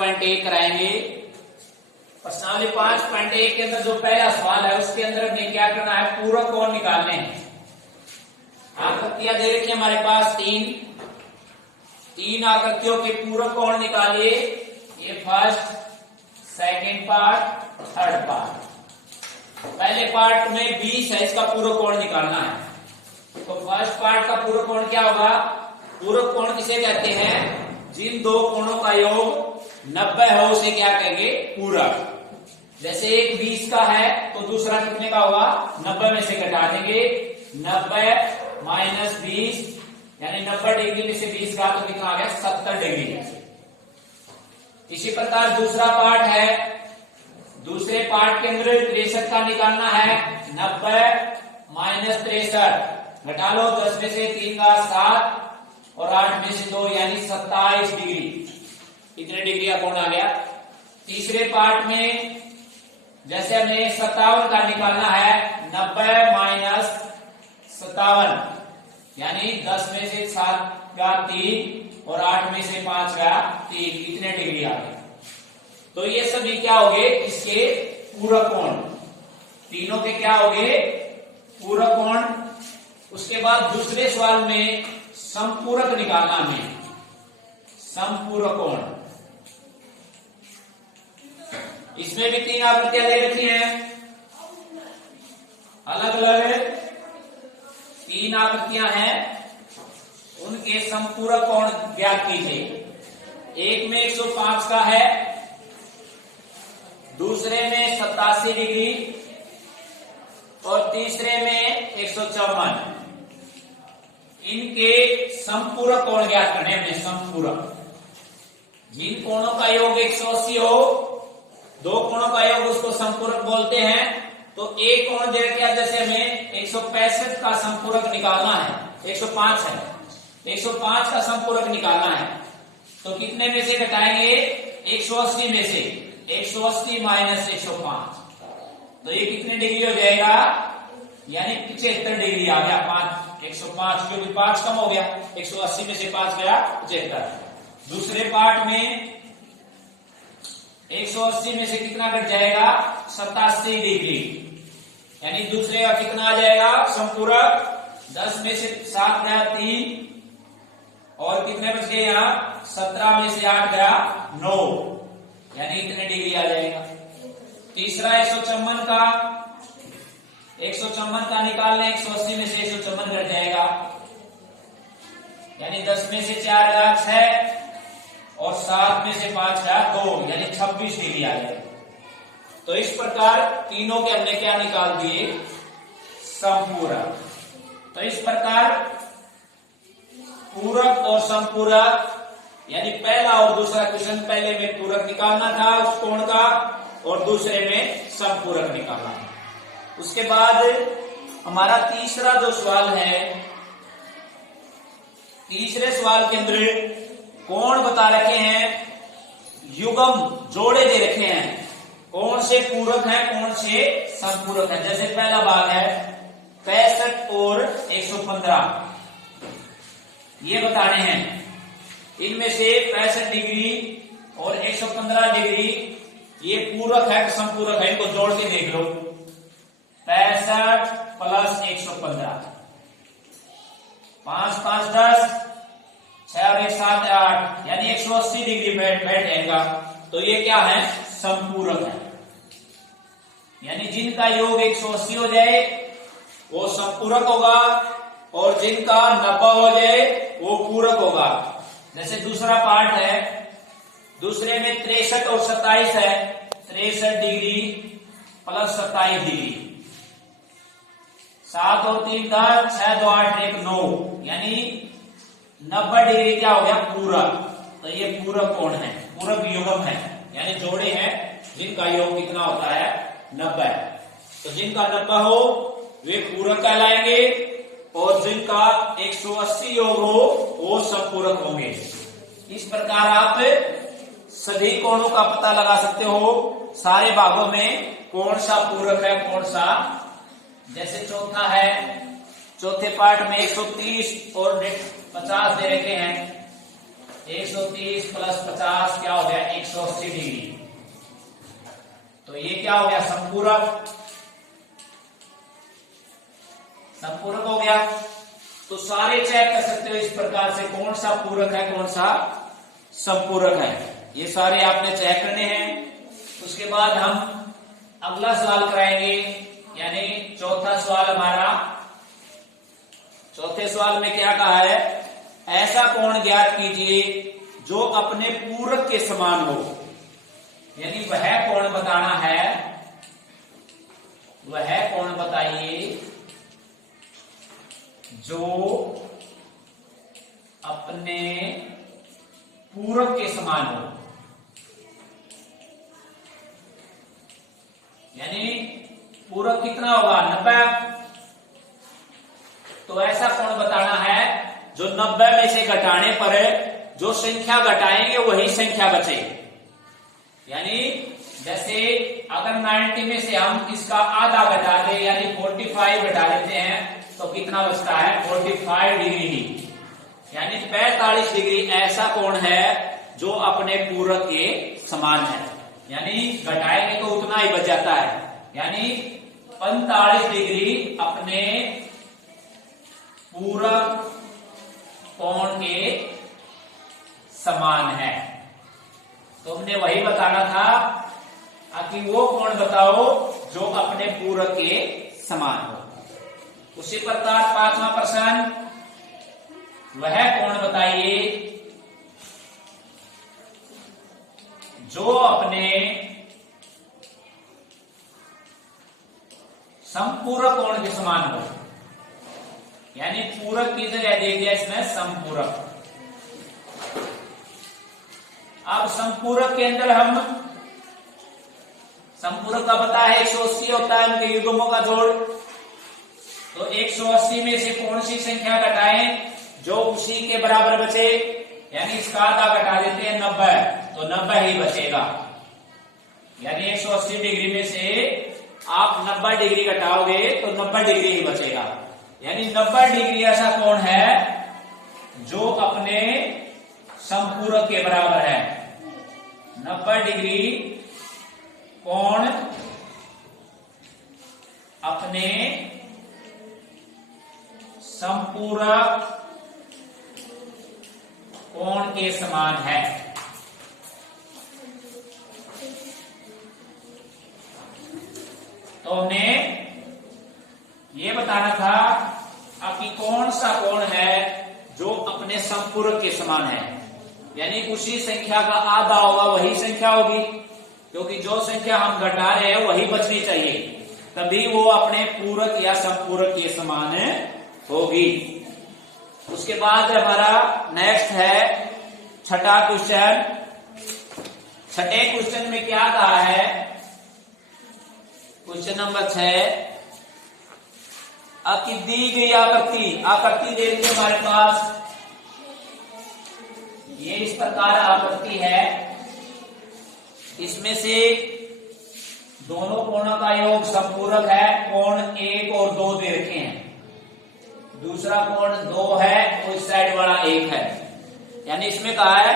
5.1 कराएंगे। प्रश्नावली 5.1 के अंदर जो पहला सवाल है उसके अंदर हमें क्या करना है, पूरक कोण निकालने हैं। आकृतियां दे रखी है हमारे पास तीन आकृतियों के पूरक कोण निकालिए। ये first, second part, third part. पहले पार्ट में 20 है, इसका पूरक कोण निकालना है। तो फर्स्ट पार्ट का पूरक कोण क्या होगा? पूरक कोण किसे कहते हैं? जिन दो कोणों का योग 90 हो उसे क्या कहेंगे? पूरक। जैसे एक 20 का है तो दूसरा कितने का होगा? 90 में से घटा देंगे। 90 माइनस 20 यानी 90 डिग्री में से 20 का तो कितना आ गया? 70 डिग्री। इसी प्रकार दूसरा पार्ट है, दूसरे पार्ट के अंदर 63 का निकालना है। 90 माइनस 63 घटा लो, 10 में से 3 का 7 और 8 में से 2 यानी 27 डिग्री। कितने डिग्री का कोण आ गया? तीसरे पार्ट में जैसे हमें 57 का निकालना है, 90 माइनस 57 यानी 10 में से 7 का 3 और 8 में से 5 का 3, कितने डिग्री आ गए? तो ये सभी क्या हो गए? इसके पूरक कोण। तीनों के क्या हो गए? पूरक कोण। उसके बाद दूसरे सवाल में समपूरक निकालना है। समपूरक कोण, इसमें भी 3 आकृतियां दे रखी हैं, अलग अलग 3 आकृतियां हैं, उनके समपूरक कोण ज्ञात कीजिए। एक में 105 का है, दूसरे में 87 डिग्री और तीसरे में 154। इनके समपूरक कोण ज्ञात करने हैं। समपूरक, जिन कोणों का योग 180 हो, दो कोणों का योग उसको समपूरक बोलते हैं। तो एक कोण दे रखा, जैसे हमें 165 का समपूरक निकालना है, 105 है, 105 का समपूरक निकालना है। तो कितने में से घटाएंगे? 180 में से। 180 माइनस 105 तो ये कितने डिग्री हो जाएगा? यानी 75 डिग्री आ गया। 105 क्योंकि 5 कम हो गया, 180 में से 5 गया 75। दूसरे पार्ट में 180 में से कितना घट जाएगा? 87 डिग्री, यानी दूसरे का कितना आ जाएगा? संपूरक 10 में से 7 गया 3 और कितने बच गए यहाँ? 17 में से 8 गया 9, यानी इतने डिग्री आ जाएगा। तीसरा 154 का निकालने, 180 में से 154 घट जाएगा, यानी 10 में से 4 गया 6 और 7 में से 5 गया 2, यानी 26 डिग्री आ जाएगा। तो इस प्रकार तीनों के हमने क्या निकाल दिए? समपूरक। तो इस प्रकार पूरक और समपूरक, यानी पहला और दूसरा क्वेश्चन, पहले में पूरक निकालना था उस कोण का और दूसरे में समपूरक निकालना है। उसके बाद हमारा तीसरा जो सवाल है, तीसरे सवाल के अंदर कोण बता रखे हैं, युग्म जोड़े दे रखे हैं, कौन से पूरक है कौन से समपूरक है। जैसे पहला भाग है 65 और 115, ये बताने हैं। इनमें से 65 डिग्री और 115 डिग्री ये पूरक है कि समपूरक है, इनको जोड़ के देख लो। 65 प्लस 115, 5 5 10, 6 और 1 7 8, यानी 180 डिग्री बैठ जाएगा। तो ये क्या है? समपूरक है, यानी जिनका योग 180 हो जाए वो समपूरक होगा और जिनका 90 हो जाए वो पूरक होगा। जैसे दूसरा पार्ट है, दूसरे में 63 और 27 है, 63 डिग्री प्लस 27 डिग्री, 7 और 3 10, 6 2 8 1 9, यानी 90 डिग्री क्या हो गया? पूरक। तो ये पूरक कोण है, पूरक युग्म है, यानी जोड़े हैं जिनका योग कितना होता है? 90। तो जिनका 90 हो वे पूरक कहलाएंगे और जिनका 180 योग हो वो समपूरक होंगे। इस प्रकार आप सभी कोणों का पता लगा सकते हो, सारे भागों में कौन सा पूरक है कौन सा। जैसे चौथा है, चौथे पार्ट में 130 और 50 दे रखे हैं, 130 प्लस 50 क्या हो गया 180 डिग्री। तो ये क्या हो गया संपूरक, संपूरक हो गया। तो सारे चेक कर सकते हो इस प्रकार से कौन सा पूरक है कौन सा संपूरक है, ये सारे आपने चेक करने हैं। उसके बाद हम अगला सवाल कराएंगे, यानी चौथा सवाल हमारा। चौथे सवाल में क्या कहा है, ऐसा कोण ज्ञात कीजिए जो अपने पूरक के समान हो, यानी वह कोण बताना है, वह कोण बताइए जो अपने पूरक के समान हो, यानी पूरक कितना होगा 90। तो ऐसा कोण बताना है जो 90 में से घटाने पर जो संख्या घटाएंगे वही संख्या बचे। यानी जैसे अगर 90 में से हम इसका आधा घटा दे यानी 45 घटा देते हैं तो कितना बचता है 45 डिग्री ही, यानी 45 डिग्री ऐसा कोण है जो अपने पूरक के समान है, यानी घटाएंगे तो उतना ही बच जाता है, यानी 45 डिग्री अपने पूरक कोण के समान है। तो हमने वही बताना था कि वो कोण बताओ जो अपने पूरक के समान हो। उसी प्रकार 5वां प्रश्न, वह कोण बताइए जो अपने संपूरक कोण के समान हो, यानी पूरक की जगह दे दिया इसमें संपूरक। अब संपूरक के अंदर हम संपूरक का पता है 180 होता है उनके युग्मों का जोड़। तो 180 में से कौन सी संख्या घटाएं जो उसी के बराबर बचे, यानी इसका आधा घटा देते हैं 90, तो 90 ही बचेगा। यानी 180 डिग्री में से आप 90 डिग्री घटाओगे तो 90 डिग्री ही बचेगा, यानी 90 डिग्री ऐसा कोण है जो अपने संपूरक के बराबर है। 90 डिग्री कोण अपने संपूरक कोण के समान है। तो हमें ये बताना था कि कौन सा कोण है जो अपने संपूरक के समान है, यानी उसी संख्या का आधा होगा वही संख्या होगी, क्योंकि जो संख्या हम घटा रहे हैं वही बचनी चाहिए, तभी वो अपने पूरक या संपूरक के समान होगी। उसके बाद हमारा नेक्स्ट है छठा क्वेश्चन। छठे क्वेश्चन में क्या कहा है, क्वेश्चन नंबर 6, कि दी गई आकृति दे दी हमारे पास, ये इस प्रकार आकृति है, इसमें से दोनों कोणों का योग संपूरक है, कोण 1 और 2 दे रखे हैं, दूसरा कोण 2 है और इस साइड वाला 1 है, यानी इसमें कहा है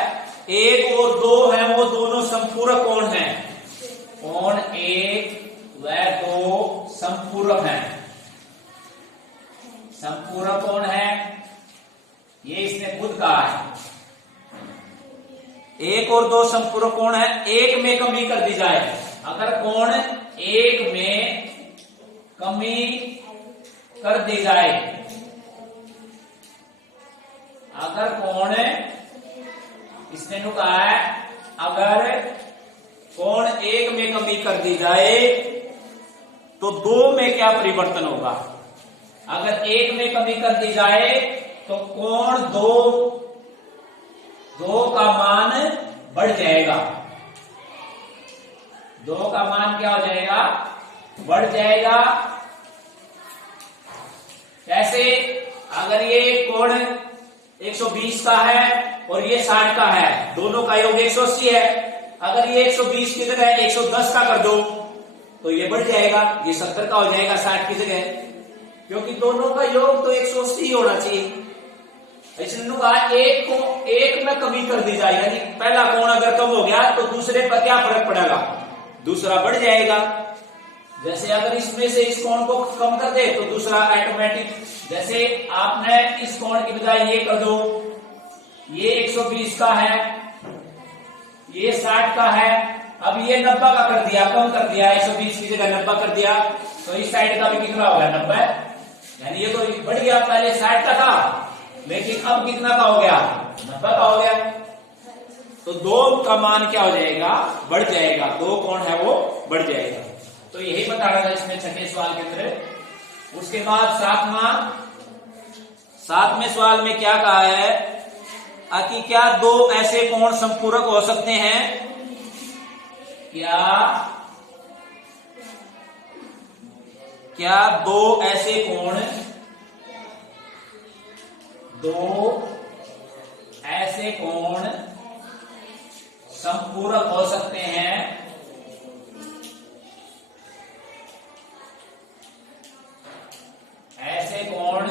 1 और 2 है वो दोनों संपूरक कोण हैं, कोण 1 व 2 संपूरक हैं, संपूरक कोण है, ये इसने खुद कहा है। 1 और 2 संपूरक कोण है, 1 में कमी कर दी जाए, अगर कोण 1 में कमी कर दी जाए, अगर कोण इसने कहा है अगर कोण 1 में कमी कर दी जाए तो 2 में क्या परिवर्तन होगा, अगर 1 में कमी कर दी जाए तो कोण 2 का मान बढ़ जाएगा, 2 का मान क्या हो जाएगा बढ़ जाएगा। जैसे अगर ये कोण 120 का है और ये 60 का है, दोनों का योग 180 है, अगर ये 120 की जगह 110 का कर दो तो ये बढ़ जाएगा, ये 70 का हो जाएगा 60 की जगह, क्योंकि दोनों का योग तो 180 ही होना चाहिए। इसने कहा एक में कमी कर दी जाए, यानी पहला कोण अगर कम हो गया तो दूसरे पर क्या फर्क पड़ेगा, दूसरा बढ़ जाएगा। जैसे अगर इसमें से इस कोण को कम कर दे तो दूसरा ऑटोमेटिक, जैसे आपने इस कोण की बजाय ये कर दो, ये 120 का है, ये 60 का है, अब ये 90 का कर दिया, कम कर दिया, 120 की जगह 90 कर दिया, तो इस साइड का भी कितना होगा 90, यानी ये तो बढ़ गया, पहले 60 का था लेकिन अब कितना का हो गया 90 का हो गया। तो दो का मान क्या हो जाएगा, बढ़ जाएगा, दो कोण है वो बढ़ जाएगा। तो यही बताना था इसमें छठे सवाल के अंदर। उसके बाद सातवें सवाल में क्या कहा है कि क्या दो ऐसे कोण संपूरक हो सकते हैं, क्या दो ऐसे कोण संपूरक हो सकते हैं, ऐसे कोण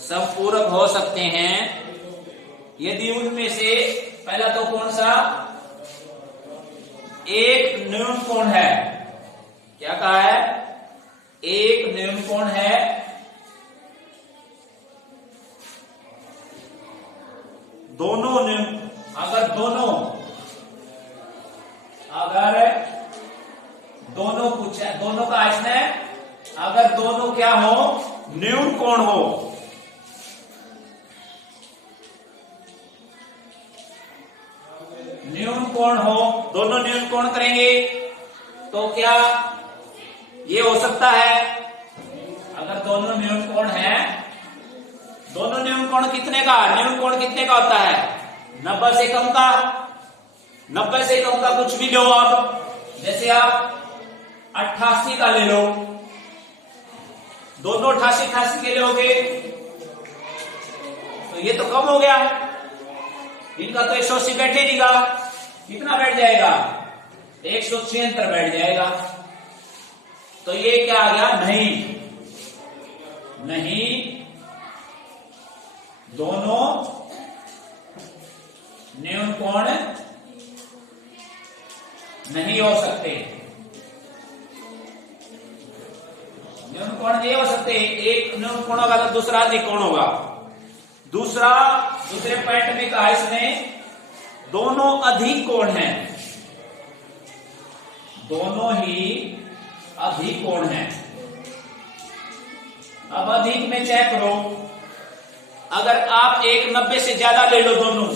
संपूरक हो सकते हैं यदि उनमें से पहला तो कौन सा, एक न्यून कोण है, क्या कहा है, एक न्यून कोण है, दोनों न्यून, अगर दोनों कुछ है, दोनों का इसमें अगर दोनों क्या हो, न्यून कोण हो, न्यून कोण हो, दोनों न्यून कोण करेंगे तो क्या ये हो सकता है, अगर दोनों न्यून कोण है, दोनों न्यून कोण कितने का, न्यून कोण कितने का होता है 90 से कम का, 90 से कम का कुछ भी लो आप, जैसे आप 88 का ले लो, दोनों 88 के लोगे तो ये तो कम हो गया, इनका तो 180 बैठे नहीं गा, कितना बैठ जाएगा 176 बैठ जाएगा। तो ये क्या आ गया, नहीं दोनों न्यून कोण नहीं हो सकते, न्यून कोण नहीं हो सकते, एक न्यून कोण होगा तो दूसरा अधिक कोण होगा। दूसरे पॉइंट में कहा इसमें दोनों अधिक कोण हैं, दोनों ही अधिक कोण हैं। अब अधिक में चेक करो, अगर आप एक 90 से ज्यादा ले लो दोनों,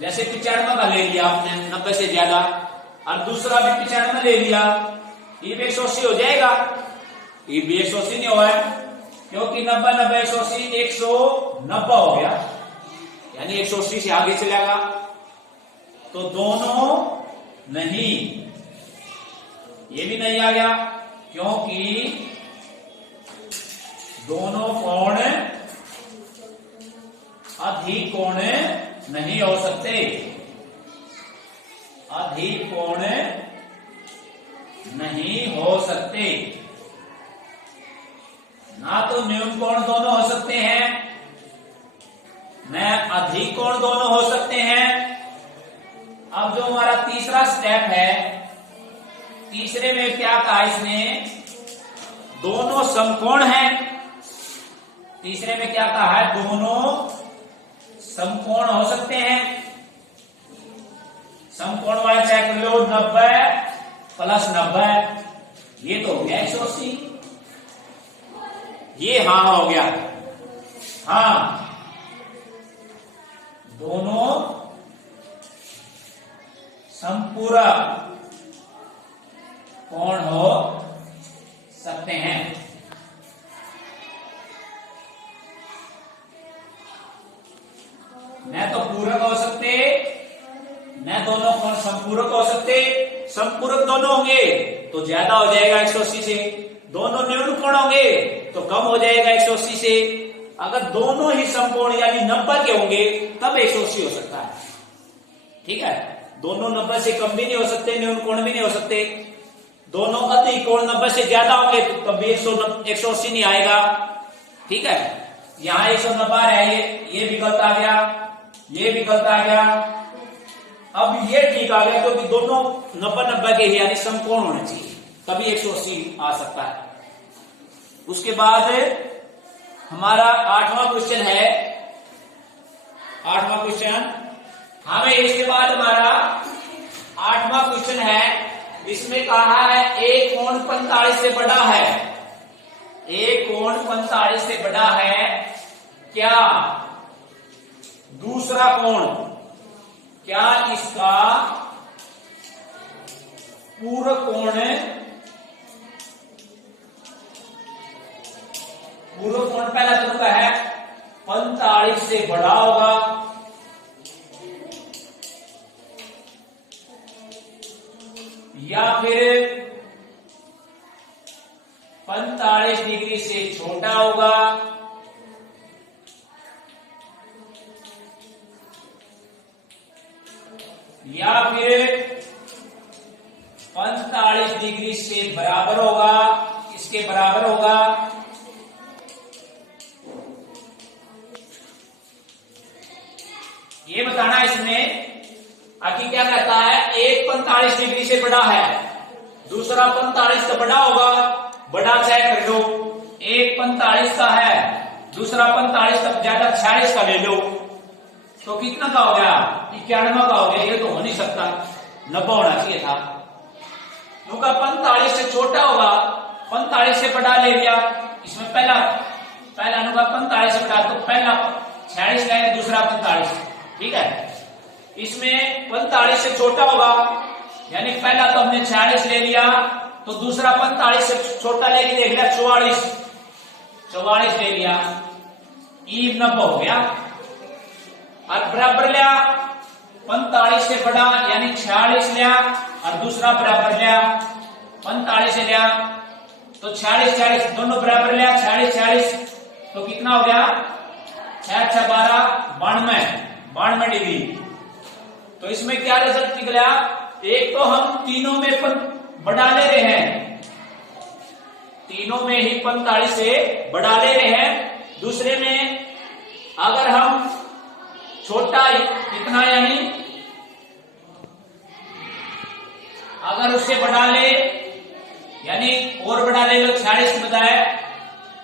जैसे 95 का ले लिया आपने 90 से ज्यादा, और दूसरा भी 95 ले लिया, ये भी 180 हो जाएगा, ये भी 180 नहीं हुआ है, क्योंकि 90 90 180 190 हो गया, यानी 180 से आगे चलेगा। तो दोनों नहीं, ये भी नहीं आ गया, क्योंकि दोनों कोण अधिक कोण नहीं हो सकते, अधिक कोण नहीं हो सकते। ना तो न्यून कोण दोनों हो सकते हैं, न अधिक कोण दोनों हो सकते हैं। अब जो हमारा तीसरा स्टेप है, तीसरे में क्या कहा इसने, दोनों समकोण हैं। तीसरे में क्या कहा है, दोनों समकोण हो सकते हैं। समकोण वाला चेक कर लो, 90 प्लस 90, ये तो हो गया 180, ये हाँ हो गया, हाँ दोनों संपूरक कोण हो सकते हैं। न तो पूरक हो सकते, न दोनों कोण संपूरक हो सकते। संपूरक दोनों होंगे तो ज्यादा हो जाएगा 180 से, दोनों न्यून कोण होंगे तो कम हो जाएगा 180 से। अगर दोनों ही समकोण यानी 90 के होंगे तब 180 हो सकता है, ठीक है। दोनों 90 से कम भी नहीं हो सकते, न्यून कोण भी नहीं हो सकते। दोनों अधिक कोण 90 से ज्यादा होंगे तो कभी 180 नहीं आएगा, ठीक है। यहाँ 190 है, ये विकल्प आ गया, ये विकल्प आ गया। अब ये ठीक आ गया क्योंकि दोनों 90-90 के ही यानी समकोण होने चाहिए, तभी 180 आ सकता है। उसके बाद हमारा 8वां क्वेश्चन है, 8वां क्वेश्चन हमें, इसके बाद हमारा 8वां क्वेश्चन है, इसमें कहा है एक कोण 45 से बड़ा है, एक कोण 45 से बड़ा है, क्या दूसरा कोण, क्या इसका पूरक कोण, पूरक कोण पहला तो का है 45 से बड़ा होगा, या फिर 45 डिग्री से छोटा होगा, या फिर 45 डिग्री से बराबर होगा, इसके बराबर होगा। ये बताना इसमें आखिर क्या कहता है, एक 45 डिग्री से बड़ा है, दूसरा 45 का बड़ा होगा, बड़ा चेक कर लो, एक 45 का है, दूसरा 45 का ज्यादा 46 का ले लो, तो कितना का हो गया, 91 का हो गया। ये तो हो नहीं सकता, 90 होना चाहिए था। क्योंकि 45 से छोटा होगा, 45 से बड़ा ले लिया, इसमें पहला अनुका 45 से बड़ा, तो पहला 46 लेंगे, दूसरा 45, ठीक है। इसमें 45 से छोटा होगा, यानी पहला तो हमने 46 ले लिया, तो दूसरा 45 से छोटा लेके देख लिया 44 ले लिया, ई 90 हो गया। और बराबर लिया 45 से बड़ा यानी 46 लिया, और दूसरा बराबर लिया 45 से लिया, तो 46 दोनों बराबर लिया, 46 तो कितना हो गया, 6 12 92 डिग्री। तो इसमें क्या रिजल्ट निकला, एक तो हम तीनों में बढ़ा ले रहे हैं, तीनों में ही 45 से बढ़ा ले रहे हैं, दूसरे में अगर हम छोटा कितना यानी अगर उससे बढ़ा ले, यानी और बढ़ा ले लो, 46 की बजाय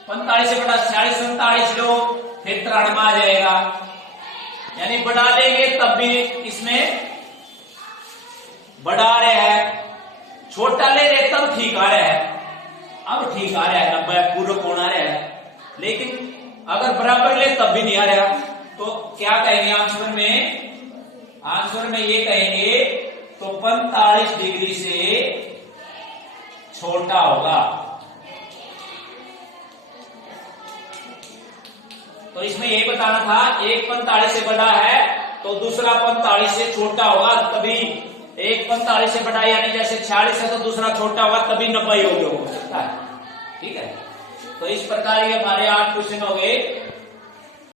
45 से बढ़ा 46 47 लो, फिर 93 आ जाएगा। यानी बढ़ा लेंगे तब भी इसमें बढ़ा रहे हैं, छोटा ले रहे तब ठीक आ रहा है, अब ठीक आ रहा है, 90 पूरा कोण आ रहा है। लेकिन अगर बराबर ले तब भी नहीं आ रहा, तो क्या कहेंगे आंसर में ये कहेंगे तो 45 डिग्री से छोटा होगा। तो इसमें यही बताना था, एक 45 से बड़ा है तो दूसरा 45 से छोटा होगा, तभी एक 45 से बड़ा यानी जैसे 46 है तो दूसरा छोटा होगा, तभी 90 योग्य हो सकता है, ठीक है। तो इस प्रकार ये हमारे 8 क्वेश्चन हो गए।